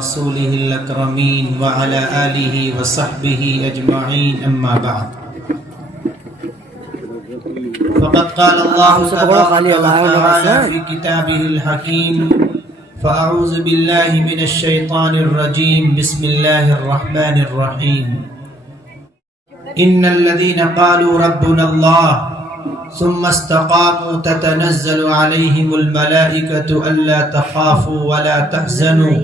رسوله الأكرمين وعلى آله وصحبه أجمعين أما بعد فقد قال الله تبارك وتعالى في كتابه الحكيم فأعوذ بالله من الشيطان الرجيم بسم الله الرحمن الرحيم إن الذين قالوا ربنا الله ثم استقاموا تتنزل عليهم الملائكة ألا تخافوا ولا تحزنوا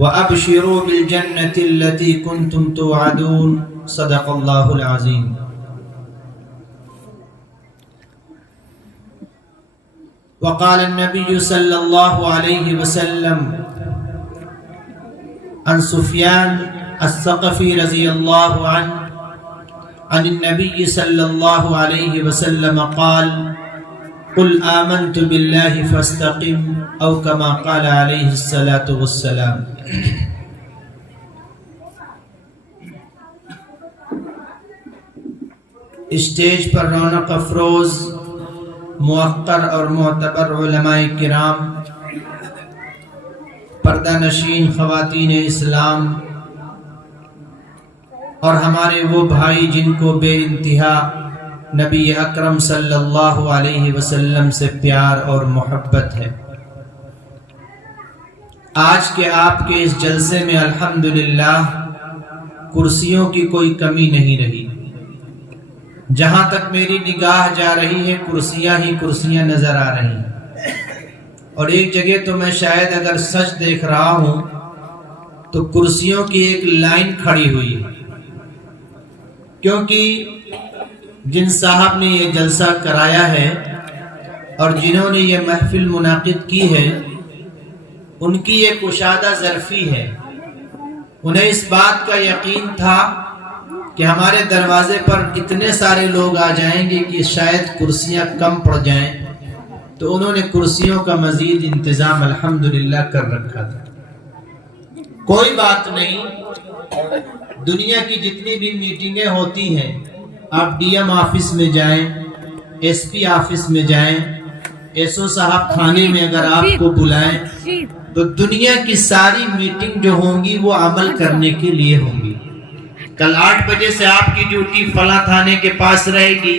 وأبشروا بالجنة التي كنتم توعدون صدق الله العظيم. وقال النبي صلى الله عليه وسلم عن سفيان الثقفي رضي الله عنه عن النبي صلى الله عليه وسلم قال قل آمنت بالله فاستقم أو كما قال عليه الصلاة والسلام. اسٹیج پر رونق افروز موقر اور معتبر علماء کرام، پردہ نشین خواتین اسلام اور ہمارے وہ بھائی جن کو بے انتہا نبی اکرم صلی اللہ علیہ وسلم سے پیار اور محبت ہے، آج کے آپ کے اس جلسے میں الحمدللہ کرسیوں کی کوئی کمی نہیں رہی. جہاں تک میری نگاہ جا رہی ہے کرسیاں ہی کرسیاں نظر آ رہی ہیں، اور ایک جگہ تو میں شاید اگر سچ دیکھ رہا ہوں تو کرسیوں کی ایک لائن کھڑی ہوئی ہے، کیونکہ جن صاحب نے یہ جلسہ کرایا ہے اور جنہوں نے یہ محفل منعقد کی ہے ان کی یہ کشادہ ظرفی ہے. انہیں اس بات کا یقین تھا کہ ہمارے دروازے پر اتنے سارے لوگ آ جائیں گے کہ شاید کرسیاں کم پڑ جائیں، تو انہوں نے کرسیوں کا مزید انتظام الحمدللہ کر رکھا تھا. کوئی بات نہیں، دنیا کی جتنی بھی میٹنگیں ہوتی ہیں، آپ ڈی ایم آفس میں جائیں، ایس پی آفس میں جائیں، ایس او صاحب تھانے میں اگر آپ کو بلائیں تو دنیا کی ساری میٹنگ جو ہوں گی وہ عمل کرنے کے لیے ہوں گی. کل 8 بجے سے آپ کی ڈیوٹی فلاں تھانے کے پاس رہے گی،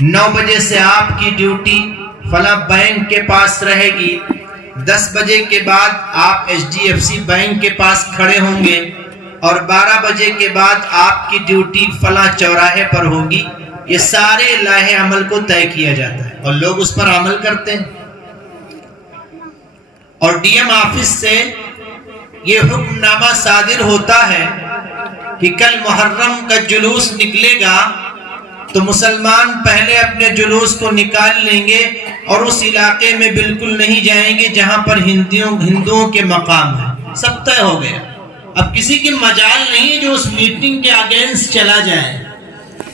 9 بجے سے آپ کی ڈیوٹی فلاں بینک کے پاس رہے گی، 10 بجے کے بعد آپ HDFC بینک کے پاس کھڑے ہوں گے، اور 12 بجے کے بعد آپ کی ڈیوٹی فلاں چوراہے پر ہوگی. یہ سارے لائحے عمل کو طے کیا جاتا ہے اور لوگ اس پر عمل کرتے ہیں. اور ڈی ایم آفس سے یہ حکم نامہ صادر ہوتا ہے کہ کل محرم کا جلوس نکلے گا تو مسلمان پہلے اپنے جلوس کو نکال لیں گے اور اس علاقے میں بالکل نہیں جائیں گے جہاں پر ہندوؤں کے مقام ہے. سب طے ہو گیا، اب کسی کی مجال نہیں جو اس میٹنگ کے اگینسٹ چلا جائے،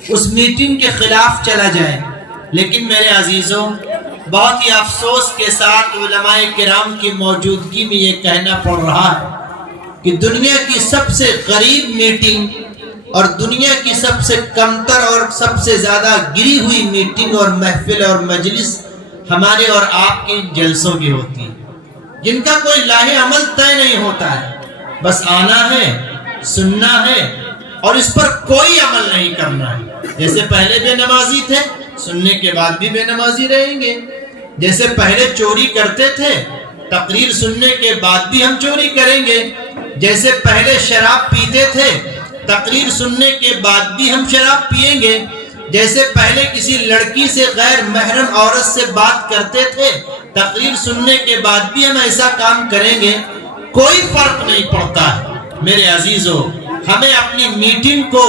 اس میٹنگ کے خلاف چلا جائے. لیکن میرے عزیزوں، بہت ہی افسوس کے ساتھ علماء کرام کی موجودگی میں یہ کہنا پڑ رہا ہے کہ دنیا کی سب سے غریب میٹنگ اور دنیا کی سب سے کمتر اور سب سے زیادہ گری ہوئی میٹنگ اور محفل اور مجلس ہمارے اور آپ کے جلسوں کی ہوتی ہے، جن کا کوئی لاہے عمل طے نہیں ہوتا ہے. بس آنا ہے، سننا ہے اور اس پر کوئی عمل نہیں کرنا ہے. جیسے پہلے بے نمازی تھے، سننے کے بعد بھی بے نمازی رہیں گے. جیسے پہلے چوری کرتے تھے، تقریر سننے کے بعد بھی ہم چوری کریں گے. جیسے پہلے شراب پیتے تھے، تقریر سننے کے بعد بھی ہم شراب پیئیں گے. جیسے پہلے کسی لڑکی سے غیر محرم عورت سے بات کرتے تھے، تقریر سننے کے بعد بھی ہم ایسا کام کریں گے. کوئی فرق نہیں پڑتا ہے. میرے عزیزوں، ہمیں اپنی میٹنگ کو،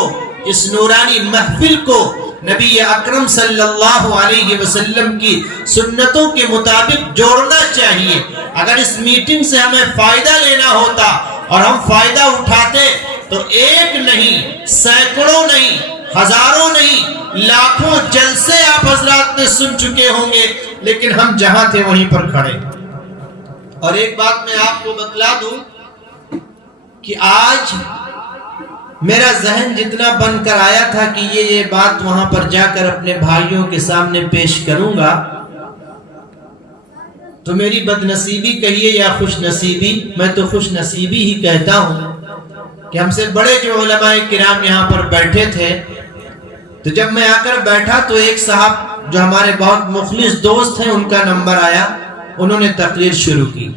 اس نورانی محفل کو نبی اکرم صلی اللہ علیہ وسلم کی سنتوں کے مطابق جوڑنا چاہیے. اگر اس میٹنگ سے ہمیں فائدہ لینا ہوتا اور ہم فائدہ اٹھاتے تو ایک نہیں، سینکڑوں نہیں، ہزاروں نہیں، لاکھوں جلسے آپ حضرات نے سن چکے ہوں گے، لیکن ہم جہاں تھے وہیں پر کھڑے. اور ایک بات میں آپ کو بتلا دوں کہ آج میرا ذہن جتنا بن کر آیا تھا کہ یہ بات وہاں پر جا کر اپنے بھائیوں کے سامنے پیش کروں گا، تو میری بد نصیبی کہیے یا خوش نصیبی، میں تو خوش نصیبی ہی کہتا ہوں کہ ہم سے بڑے جو علماء کرام یہاں پر بیٹھے تھے، تو جب میں آ کر بیٹھا تو ایک صاحب جو ہمارے بہت مخلص دوست ہیں ان کا نمبر آیا، انہوں نے تقریر شروع کی۔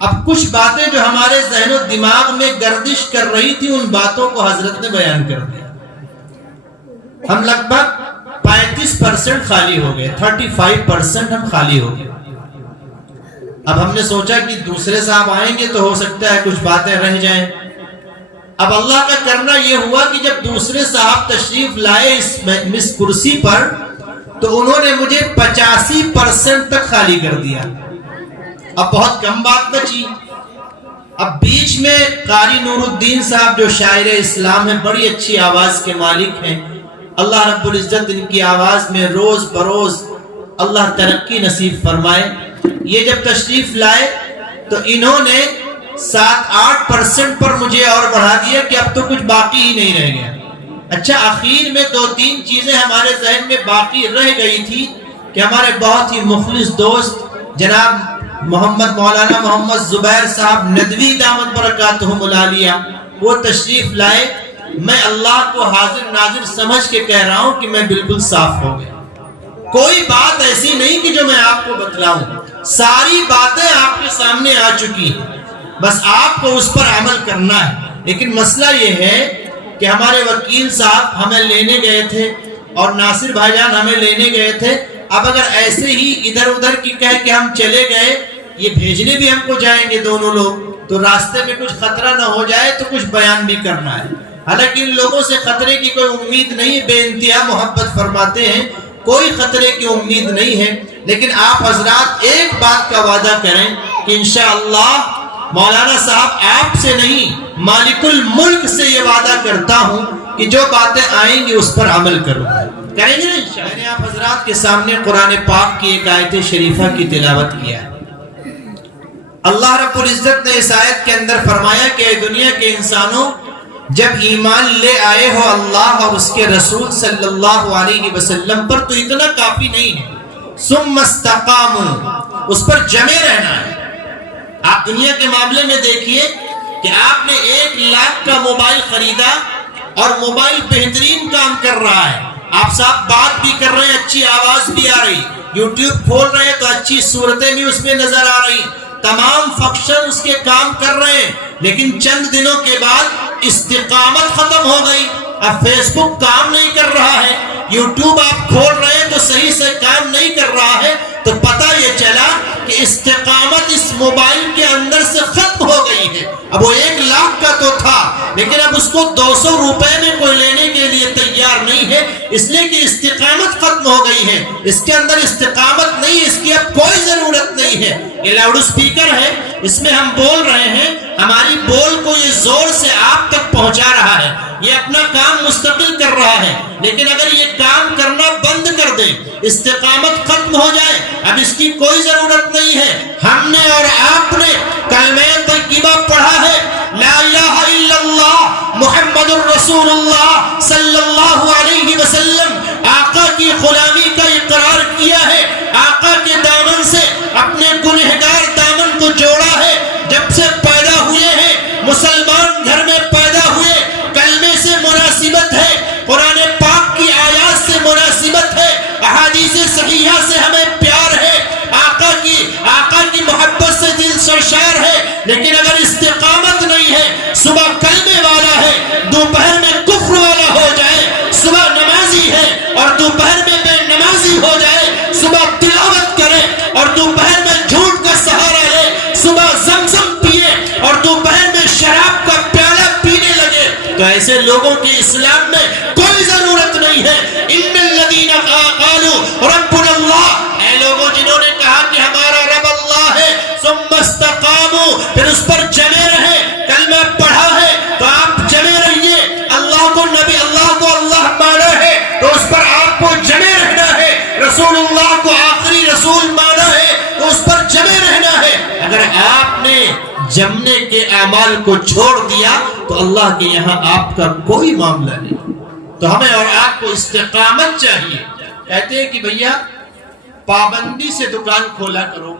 اب کچھ باتیں جو ہمارے ذہن و دماغ میں گردش کر رہی تھی ان باتوں کو حضرت نے بیان کر دیا۔ ہم لگ بھگ 35% خالی ہو گئے، 35% ہم خالی ہو گئے۔ اب ہم نے سوچا کہ دوسرے صاحب آئیں گے تو ہو سکتا ہے کچھ باتیں رہ جائیں۔ اب اللہ کا کرنا یہ ہوا کہ جب دوسرے صاحب تشریف لائے اس کرسی پر تو انہوں نے مجھے 85% تک خالی کر دیا۔ اب بہت کم بات بچی۔ اب بیچ میں قاری نور الدین صاحب جو شاعر اسلام ہیں، بڑی اچھی آواز کے مالک ہیں، اللہ رب العزت ان کی آواز میں روز بروز اللہ ترقی نصیب فرمائے۔ یہ جب تشریف لائے تو انہوں نے 7-8% پر مجھے اور بڑھا دیا کہ اب تو کچھ باقی ہی نہیں رہ گیا۔ اچھا، آخر میں 2-3 چیزیں ہمارے ذہن میں باقی رہ گئی تھی کہ ہمارے بہت ہی مخلص دوست جناب مولانا محمد زبیر صاحب ندوی دامت برکاتہم العالیہ وہ تشریف لائے۔ میں اللہ کو حاضر ناظر سمجھ کے کہہ رہا ہوں کہ میں بالکل صاف ہو گیا۔ کوئی بات ایسی نہیں کہ جو میں آپ کو بتلاؤں، ساری باتیں آپ کے سامنے آ چکی ہیں، بس آپ کو اس پر عمل کرنا ہے۔ لیکن مسئلہ یہ ہے کہ ہمارے وکیل صاحب ہمیں لینے گئے تھے اور ناصر بھائی جان ہمیں لینے گئے تھے۔ اب اگر ایسے ہی ادھر ادھر کی کہہ کہ ہم چلے گئے، یہ بھیجنے بھی ہم کو جائیں گے دونوں لوگ، تو راستے میں کچھ خطرہ نہ ہو جائے تو کچھ بیان بھی کرنا ہے۔ حالانکہ ان لوگوں سے خطرے کی کوئی امید نہیں، بے انتہا محبت فرماتے ہیں، کوئی خطرے کی امید نہیں ہے۔ لیکن آپ حضرات ایک بات کا وعدہ کریں کہ انشاءاللہ مولانا صاحب آپ سے نہیں مالک الملک سے یہ وعدہ کرتا ہوں کہ جو باتیں آئیں گی اس پر عمل کروں، کریں گے نا انشاءاللہ۔ میں نے آپ حضرات کے سامنے قرآن پاک کی ایک آیت شریفہ کی تلاوت کیا ہے۔ اللہ رب العزت نے اس آیت کے اندر فرمایا کہ اے دنیا کے انسانوں، جب ایمان لے آئے ہو اللہ اور اس کے رسول صلی اللہ علیہ وسلم پر تو اتنا کافی نہیں ہے، ثم استقاموا، اس پر جمے رہنا ہے۔ آپ دنیا کے معاملے میں دیکھیے کہ آپ نے 1 لاکھ کا موبائل خریدا اور موبائل بہترین کام کر رہا ہے، آپ صاحب بات بھی کر رہے ہیں، اچھی آواز بھی آ رہی، یوٹیوب کھول رہے ہیں تو اچھی صورتیں بھی اس میں نظر آ رہی، تمام فنکشن اس کے کام کر رہے ہیں، لیکن چند دنوں کے بعد استقامت ختم ہو گئی۔ اب فیس بک کام نہیں کر رہا ہے، یوٹیوب آپ کھول رہے ہیں تو صحیح سے کام نہیں کر رہا ہے، تو پتہ یہ چلا کہ استقامت اس موبائل کے اندر سے ختم ہو گئی ہے۔ اب وہ 1 لاکھ کا تو تھا، لیکن اب اس کو 200 روپے میں کوئی لینے کے لیے تیار نہیں ہے، اس لیے کہ استقامت ختم ہو گئی ہے، اس کے اندر استقامت نہیں ہے، اس کی اب کوئی ضرورت نہیں ہے۔ یہ لاؤڈ اسپیکر ہے، اس میں ہم بول رہے ہیں، ہماری بول کو یہ زور سے آپ تک پہنچا رہا ہے، یہ اپنا کام مستقل کر رہا ہے، لیکن اگر یہ کام کرنا بند کر دے، استقامت ختم ہو جائے، اب اس کی کوئی ضرورت نہیں ہے۔ ہم نے اور آپ نے کلمہ طیبہ پڑھا ہے، لا الہ الا اللہ محمد الرسول اللہ صلی اللہ علیہ وسلم، آقا کی غلامی کا اقرار کیا ہے، آقا کے دامن سے اپنے گنہگار دامن کو جوڑا ہے۔ جب سے پیدا ہوئے ہیں مسلمان گھر میں پیدا ہوئے، کلمے سے مناسبت ہے، قرآن پاک کی آیات سے مناسبت ہے، احادیث صحیحہ سے ہمیں پیار ہے، آقا کی محبت سے دل سرشار ہے، لیکن اگر استقامت نہیں ہے، صبح کلمے والا ہے، دوپہر میں کفر والا ہو جائے، صبح نمازی ہے اور دوپہر میں بے نمازی ہو جائے، صبح تلاوت کرے اور دوپہر میں جھوٹ کا سہارا لے، صبح زمزم پیے اور دوپہر میں شراب کا پیالہ پینے لگے، تو ایسے لوگوں کی اسلام میں کوئی ضرورت نہیں ہے۔ ان الذین قالوا ربنا اللہ، اے لوگوں جنہوں نے کہا کہ ہمارا رب اللہ ہے، ثم استقاموا، پھر اس پر جمے رہے، کلمہ پڑھا ہے تو آپ جمے رہیے، اللہ کو نبی، اللہ کو اللہ مانا ہے تو اس پر آپ کو جمے رہنا ہے، رسول اللہ کو آخری رسول مانا ہے تو اس پر جمے رہنا ہے۔ اگر آپ نے جمنے کے اعمال کو چھوڑ دیا تو اللہ کے یہاں آپ کا کوئی معاملہ نہیں۔ تو ہمیں اور آپ کو استقامت چاہیے۔ کہتے ہیں کہ بھیا پابندی سے دکان کھولا کرو،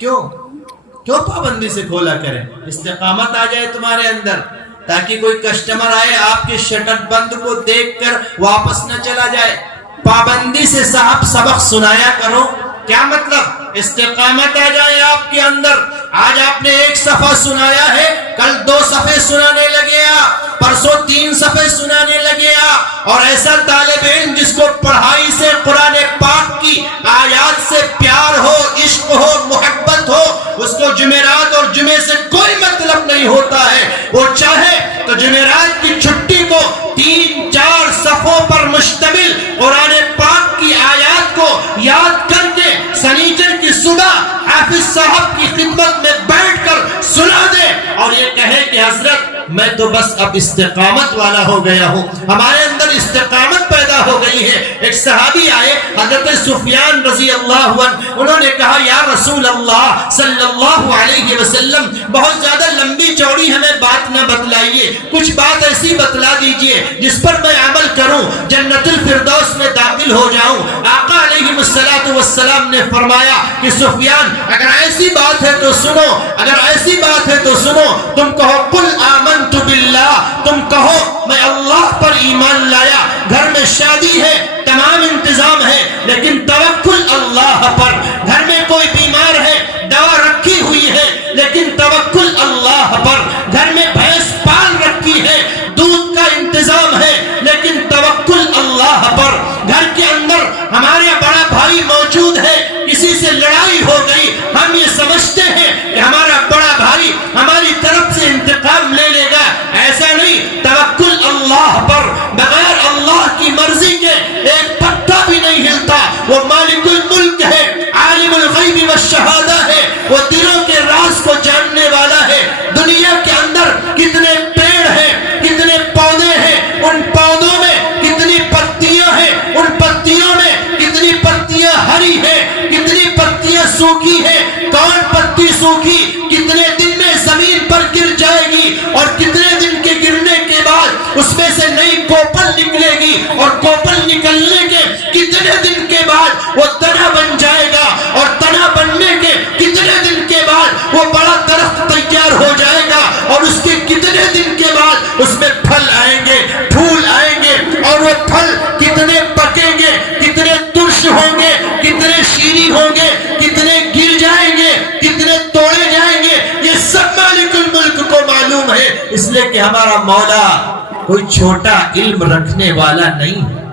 کیوں پابندی سے کھولا کریں؟ استقامت آ جائے تمہارے اندر، تاکہ کوئی کسٹمر آئے آپ کے شٹر بند کو دیکھ کر واپس نہ چلا جائے۔ پابندی سے صاحب سبق سنایا کرو۔ کیا مطلب؟ استقامت آ جائے آپ کے اندر۔ آج آپ نے 1 صفحہ سنایا ہے، کل 2 صفحے سنانے لگے آپ، پرسوں 3 صفحے سنانے لگے آپ۔ اور ایسا طالب علم جس کو پڑھائی سے، قرآن پاک کی آیات سے پیار ہو، عشق ہو، محبت ہو، اس کو جمعرات اور جمعے سے کوئی مطلب نہیں ہوتا ہے۔ وہ چاہے تو جمعرات کی چھٹی کو 3-4 صفحوں پر مشتمل قرآن پاک کی آیات کو یاد کر کے سنیچر کی صبح حافظ صاحب کی خدمت میں بیٹھ کر سنا دے، اور یہ کہے کہ حضرت میں تو بس اب استقامت والا ہو گیا ہوں، ہمارے اندر استقامت پیدا ہو گئی ہے۔ ایک صحابی آئے حضرت سفیان رضی اللہ عنہ، انہوں نے کہا یا رسول اللہ صلی اللہ علیہ وسلم، بہت زیادہ لمبی چوڑی ہمیں بات نہ بتلائیے، کچھ بات ایسی بتلا دیجئے جس پر میں عمل کروں، جنت الفردوس میں داخل ہو جاؤں۔ آقا علیہ السلام نے فرمایا کہ سفیان اگر ایسی بات ہے تو سنو، اگر ایسی بات ہے تو سنو، تم کہو قل آمنت باللہ، تم کہو میں اللہ پر ایمان لایا، گھر میں شادی ہے، تمام انتظام ہے، لیکن توکل اللہ پر، گھر میں کوئی بیمار ہے، دوا رکھی ہوئی ہے، لیکن توکل اللہ پر، گھر میں بھینس پال رکھی ہے، دودھ کا انتظام ہے، لیکن توکل اللہ پر، گھر کے اندر ہمارے بڑا بھائی موجود ہے، کسی سے لڑائی ہو گئی، ہم یہ سمجھتے ہیں کہ ہمارا بڑا بھائی ہماری طرف سے انتقام لے لے گا، ایسا نہیں، توکل اللہ پر، بغیر اللہ کی مرضی کے ایک پتا بھی نہیں ہلتا۔ وہ مالک الملک ہے، عالم الغیب والشہادہ ہے، وہ دلوں کے راز کو جاننے والا ہے۔ دنیا کے اندر کتنے پیڑ ہیں، کتنے پودے ہیں، ان پودوں میں کتنی پتیاں ہیں، ان پتیوں میں کتنی پتیاں ہری ہیں، کتنی پتیاں سوکھی ہیں، کون پتی سوکھی کتنے دن میں زمین پر گر جائے گی، اور کتنے دن کے گرنے کے بعد اس میں سے نئی کوپل نکلے گی، اور کوپل نکلنے کے کتنے دن کے بعد وہ تنا بن جائے گا، اور تنا بننے کے کتنے دن کے بعد وہ بڑا درخت تیار ہو جائے گا، اور اس کے کتنے دن کے بعد اس میں پھل آئیں گے، پھول آئیں گے، اور وہ پھل کتنے پکیں گے، کتنے ترش ہوں گے، کتنے شیریں ہوں گے، کتنے گر جائیں گے، کتنے توڑے جائیں گے، یہ سب مالک الملک کو معلوم ہے۔ اس لیے کہ ہمارا مولا کوئی چھوٹا علم رکھنے والا نہیں ہے۔